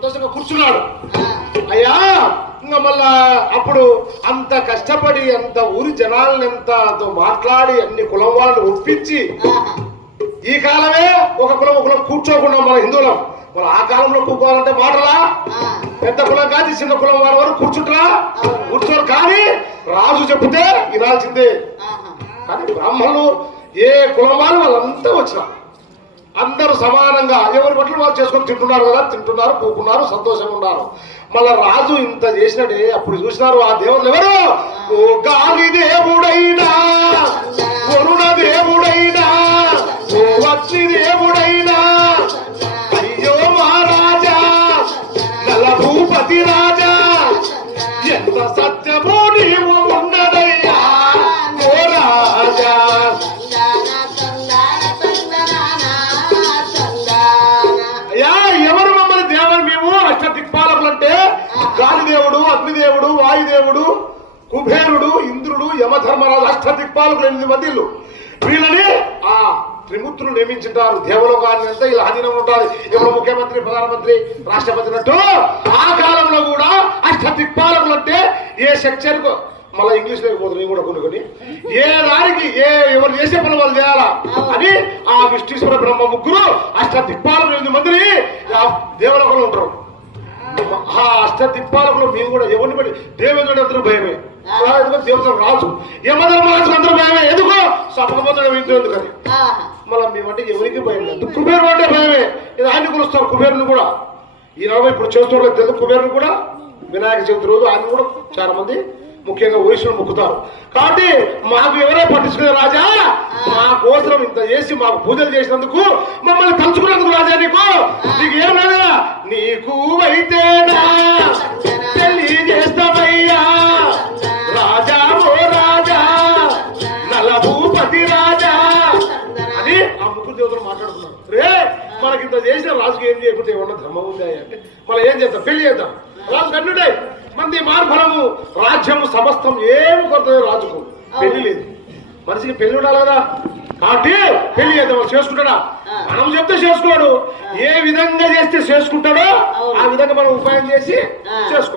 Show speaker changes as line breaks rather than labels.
సంతోషంగా కూర్చున్నాడు. అయ్యా ఇంకా మళ్ళా అప్పుడు అంత కష్టపడి అంత ఊరి జనాలని అంత మాట్లాడి అన్ని కులం వాళ్ళని ఒప్పించి ఈ కాలమే ఒక కులం ఒక కులం కూర్చోకుండా మన హిందువులం. మన ఆ కాలంలో కూర్చోవాలంటే మాటలా? పెద్ద కులం కాదు చిన్న కులం వారి వరకు కూర్చుంటారా? కూర్చోరు కానీ రాజు చెప్తే వినాల్సిందే. కానీ బ్రాహ్మణులు ఏ కులం వాళ్ళు వాళ్ళంతా వచ్చినారు అందరూ సమానంగా ఎవరి బట్టలు వాళ్ళు చేసుకొని తింటున్నారు కదా తింటున్నారు కూకున్నారు సంతోషంగా ఉన్నారు. మళ్ళా రాజు ఇంత చేసినడే అప్పుడు చూసినారు ఆ దేవుళ్ళు ఎవరు? గాలి దేవుడైనా గాలిదేవుడు అగ్నిదేవుడు వాయుదేవుడు కుబేరుడు ఇంద్రుడు యమధర్మరాజు అష్ట దిక్పాలకులు ఎనిమిది మందిలు వీళ్ళని ఆ త్రిమూర్తులు నియమించుంటారు. దేవలోకాన్ని అంతా ఇలా అధీనం ఉంటారు. ఎవరు ముఖ్యమంత్రి ప్రధానమంత్రి రాష్ట్రపతి అన్నట్టు ఆ కాలంలో కూడా అష్ట దిక్పాలకులు అంటే ఏ సెక్షన్కు మళ్ళీ ఇంగ్లీష్లో పోతుంది కూడా కొన్ని కొన్ని. ఏ దానికి ఏ ఎవరు చేసే పని వాళ్ళు చేయాలా? అని ఆ విష్ణుశ్వర బ్రహ్మ ముగ్గురు అష్ట దిక్పాలకు ఎనిమిది మందిని దేవలోకంలో ఉంటారు. ఆ అష్ట దిక్పాలకులు మేము కూడా ఎవరిని బట్టి దేవేంద్రుడు అందరూ భయమే. దేవతలు రాజు. యమధర్మరాజు అందరూ భయమే? ఎందుకో? సపకపోతాడు ఇంట్లో ఎందుకని? మళ్ళీ మేమంటే ఎవరికి భయం లేదు. కుబేరు అంటే భయమే. ఇది ఆయన కొలుస్తారు కుబేరుని కూడా. ఈ నలభై ఇప్పుడు చేస్తున్న తెలుగు కుబేరుని కూడా. వినాయక చవితి రోజు ఆయన కూడా చాలా మంది ముఖ్యంగా ఒరిస్సులు మొక్కుతారు. కాబట్టి మాకు ఎవరే పట్టించుకునే రాజా? మా కోసం ఇంత చేసి మాకు పూజలు చేసినందుకు మమ్మల్ని తలుచుకున్నందుకు రాజా నీకు? నీకు ఏం రాజా. అని ఆ ముగ్గురు దేవతలు మాట్లాడుతున్నారు. రే మనకి ఇంత చేసిన రాజుకి ఏం చేయకుంటే ఏమన్నా ధర్మం ఉందా అంటే మళ్ళీ ఏం చేద్దాం? పెళ్ళి చేద్దాం. రాజు కన్నుడే మంది మార్ఫలము రాజ్యము సమస్తం ఏమి కొడుతుంది రాజుకు. పెళ్ళి లేదు. మనిషికి పెళ్ళి ఉండాలి కదా. కాబట్టి పెళ్ళి చేద్దాం. చేసుకుంటాడా? మనం చెప్తే చేసుకోడు. ఏ విధంగా చేస్తే చేసుకుంటాడో ఆ విధంగా మనం ఉపాయం చేసి చేసుకో